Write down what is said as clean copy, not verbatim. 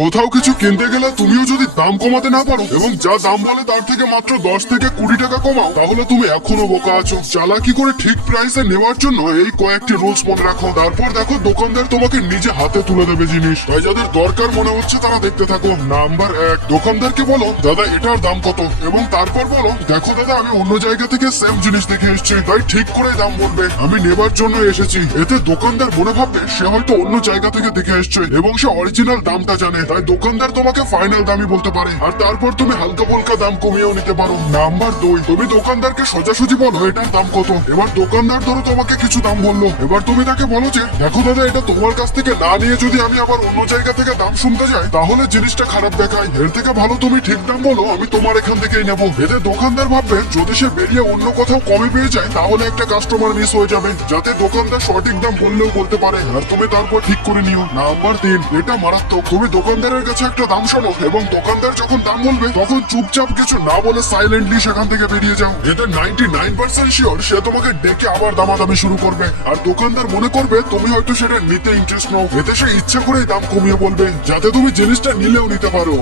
কোথাও কিছু কিনতে গেলে তুমিও যদি দাম কমাতে না পারো এবং যা দাম বলে তার থেকে মাত্র 10 থেকে 20 টাকা কমাও, তাহলে তুমি এখনো বোকা আছো। চালাকি করে ঠিক প্রাইসে নেওয়ার জন্য এই কয়েকটি রুলস মনে রাখো। তারপর দেখো দোকানদার তোমাকে নিজে হাতে তুলে দেবে জিনিস। তাই যাদের দরকার মনে হচ্ছে তারা দেখতে থাকো। নাম্বার 1, দোকানদারকে বলো দাদা এটার দাম কত, এবং তারপর বলো দেখো দাদা আমি অন্য জায়গা থেকে সেম জিনিস দেখে এসেছি, তাই ঠিক করে দাম বলবে, আমি নেবার জন্য এসেছি। এতে দোকানদার মনে ভাববে সে হয়তো অন্য জায়গা থেকে দেখে এসছে এবং সে অরিজিনাল দামটা জানে, তাই দোকানদার তোমাকে ফাইনাল দামই বলতে পারে। আর তারপর তুমি হালকা ফুলকা দাম কমিয়েও নিতে পারো। নাম্বার 2, তুমি দোকানদারকে সোজাসুজি বলো এটার দাম কত। এবার দোকানদার ধরো তোমাকে কিছু দাম বললো, এবার তুমি তাকে বলো যে দেখো দাদা এটা তোমার কাছ থেকে না নিয়ে যদি আমি আবার অন্য জায়গা থেকে দাম শুনতে যাই তাহলে জিনিসটা খারাপ দেখায়। এর থেকে ভালো তুমি ঠিক দাম বলো, আমি তোমার এখান থেকেই নেবো। এতে দোকানদার ভাববে যদি সে বেরিয়ে অন্য কোথাও কমে পেয়ে যায় তাহলে একটা কাস্টমার মিস হয়ে যাবে, যাতে দোকানদার সঠিক দাম বললেও বলতে পারে আর তুমি তারপর ঠিক করে নিও। নাম্বার 3, এটা মারাত্মক, তুমি দোকানদারের কাছে একটা দাম শোনো এবং দোকানদার যখন দাম বলবে তখন চুপচাপ কিছু না বলে সাইলেন্টলি সেখান থেকে বেরিয়ে যাও। এতে 99% শিওর সে তোমাকে ডেকে আবার দামাদামি শুরু করবে আর দোকানদার মনে করবে তুমি হয়তো সেটা নিতে ইন্টারেস্ট নাও। এতে সে ইচ্ছা করেই দাম কমিয়ে বলবে যাতে তুমি জিনিসটা নিলেও নিতে পারো।